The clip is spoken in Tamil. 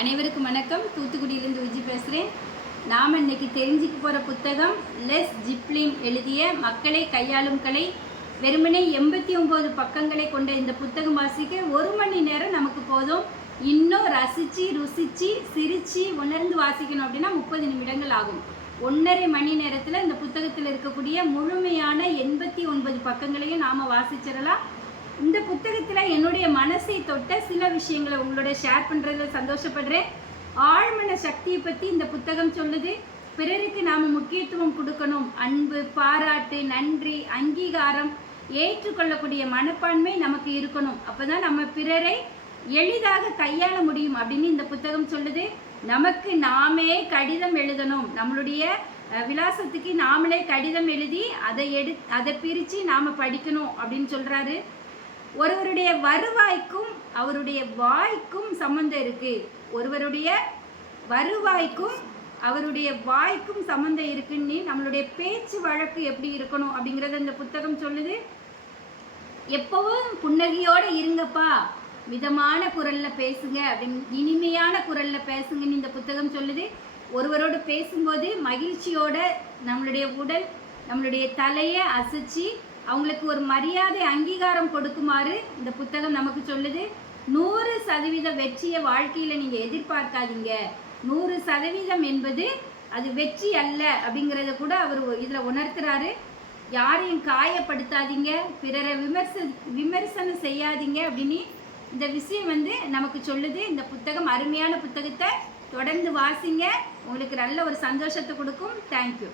அனைவருக்கும் வணக்கம். தூத்துக்குடியிலிருந்து விஜி பேசுகிறேன். நாம் இன்னைக்கு தெரிஞ்சுக்க போகிற புத்தகம் லெஸ் ஜிப்லின் எழுதிய மக்களை கையாளும் கலை. வெறுமனே 89 பக்கங்களை கொண்ட இந்த புத்தகம் வாசிக்க 1 மணி நேரம் நமக்கு போதும். இன்னும் ரசித்து ருசித்து சிரித்து உணர்ந்து வாசிக்கணும் அப்படின்னா 30 நிமிடங்கள் ஆகும். 1.5 மணி நேரத்தில் இந்த புத்தகத்தில் இருக்கக்கூடிய முழுமையான 89 பக்கங்களையும் நாம் வாசிச்சிடலாம். இந்த புத்தகத்தில் என்னுடைய மனசை தொட்ட சில விஷயங்களை உங்களோட ஷேர் பண்ணுறதுல சந்தோஷப்படுறேன். ஆழ்மன சக்தியை பற்றி இந்த புத்தகம் சொல்லுது. பிறருக்கு நாம் முக்கியத்துவம் கொடுக்கணும். அன்பு, பாராட்டு, நன்றி, அங்கீகாரம், ஏற்றுக்கொள்ளக்கூடிய மனப்பான்மை நமக்கு இருக்கணும். அப்போ தான் நம்ம பிறரை எளிதாக கையாள முடியும் அப்படின்னு இந்த புத்தகம் சொல்லுது. நமக்கு நாமே கடிதம் எழுதணும். நம்மளுடைய விலாசத்துக்கு நாமளே கடிதம் எழுதி அதை பிரித்து நாம் படிக்கணும் அப்படின்னு சொல்கிறாரு. ஒருவருடைய வருவாய்க்கும் அவருடைய வாய்க்கும் சம்மந்தம் இருக்கு. ஒருவருடைய வருவாய்க்கும் அவருடைய வாய்க்கும் சம்மந்தம் இருக்குன்னு நம்மளுடைய பேச்சு வழக்கு எப்படி இருக்கணும் அப்படிங்கிறத இந்த புத்தகம் சொல்லுது. எப்பவும் புன்னகையோடு இருங்கப்பா, மிதமான குரலில் பேசுங்க அப்படின்னு, இனிமையான குரலில் பேசுங்கன்னு இந்த புத்தகம் சொல்லுது. ஒருவரோடு பேசும்போது மகிழ்ச்சியோட நம்மளுடைய உடல், நம்மளுடைய தலையை அசைச்சி அவங்களுக்கு ஒரு மரியாதை, அங்கீகாரம் கொடுக்குமாறு இந்த புத்தகம் நமக்கு சொல்லுது. 100% வெற்றியை வாழ்க்கையில் நீங்கள் எதிர்பார்க்காதீங்க. 100% என்பது அது வெற்றி அல்ல அப்படிங்கிறத கூட அவர் இதில் உணர்த்துறாரு. யாரையும் காயப்படுத்தாதீங்க, பிறரை விமர்சனம் செய்யாதீங்க அப்படின்னு இந்த விஷயம் நமக்கு சொல்லுது. இந்த புத்தகம் அருமையான புத்தகத்தை தொடர்ந்து வாசிங்க. உங்களுக்கு நல்ல ஒரு சந்தோஷத்தை கொடுக்கும். தேங்க்யூ.